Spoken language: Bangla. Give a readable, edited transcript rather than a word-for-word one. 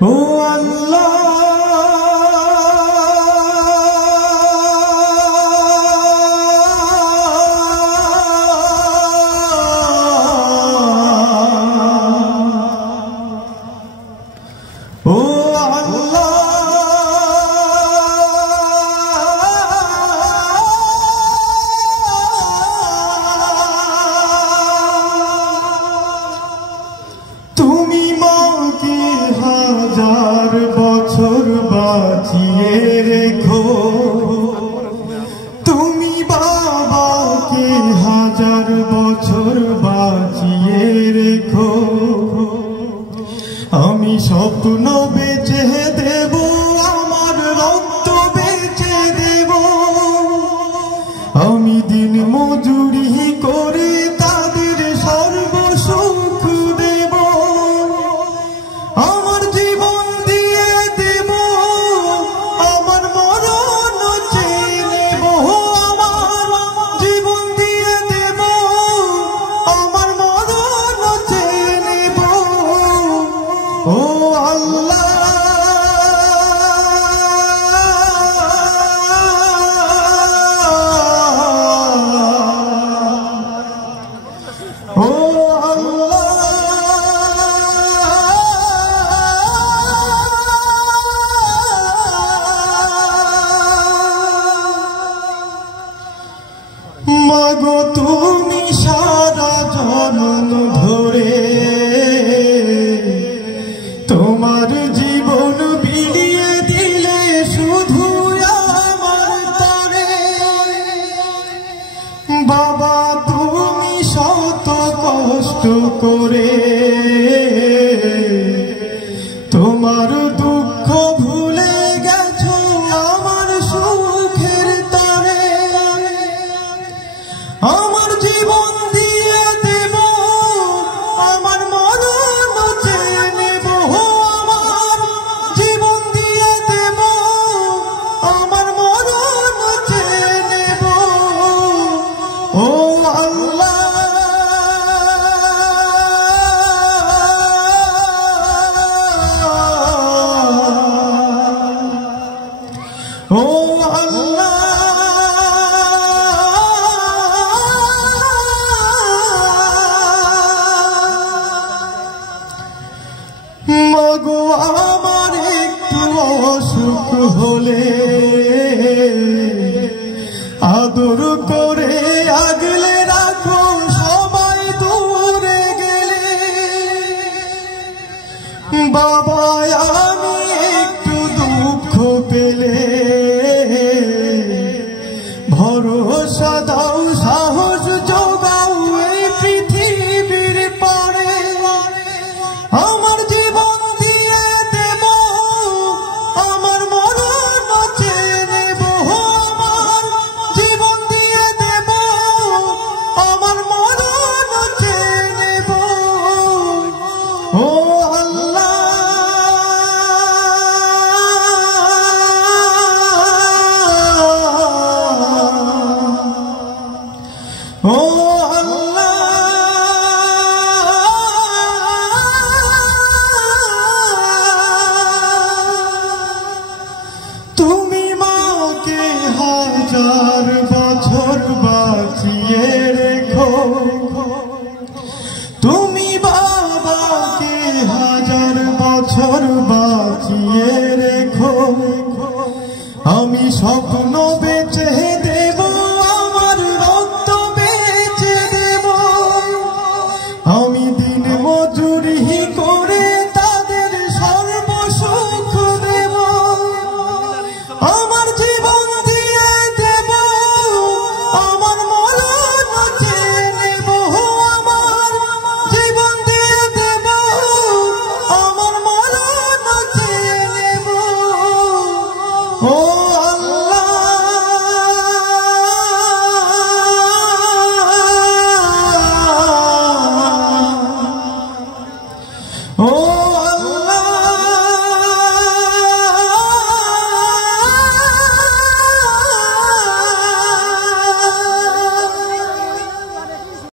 ও আল্লাহ ও আল্লাহ তুমি মাকে হাজার বছর বাঁচিয়ে রেখো, তুমি বাবাকে হাজার বছর বাঁচিয়ে রেখো। আমি স্বপ্ন বেচে দেব, আমার রক্ত বেচে দেব, আমি দিন মজুরি করে তাদের সর্বসুখ দেব। আমার জীবন দিয়ে দেব, আমার মরণ চেয়ে নেব। আমার জীবন দিয়ে দেব, আমার মরণ চেয়ে নেব। ও আল্লাহ ও মাগো তুমি সারা জনম ধরে তোমার জীবন বিলিয়ে দিলে শুধু আমার তরে। বাবা তুমি শত কষ্ট করে তোমার দুঃখ ভুলে গেছো আমার সুখের তরে। আমার জীবন দিয়ে দেব, আমার মরণ চেয়ে নেব। আমার জীবন দিয়ে দেব, আমার মরণ চেয়ে নেব। ও আল্লাহ ও আল্লাহ মাগো আমার একটু অসুখ হলে আদর করে আগলে রাখো, সবাই দূরে গেলে। বাবা আমি একটু দুঃখ পেলে ভরসা দাও, সাহস যোগাও এই পৃথিবীর পারে। আমার জীবন দিয়ে দেব, আমার মরণ চেয়ে নেব। আমার জীবন দিয়ে দেব, আমার মরণ চেয়ে নেব। ও আল্লাহ ও আল্লাহ তুমি মাকে হাজার বছর বাঁচিয়ে রেখো, তুমি বাবাকে হাজার বছর বাঁচিয়ে রেখো। আমি স্বপ্ন বেচে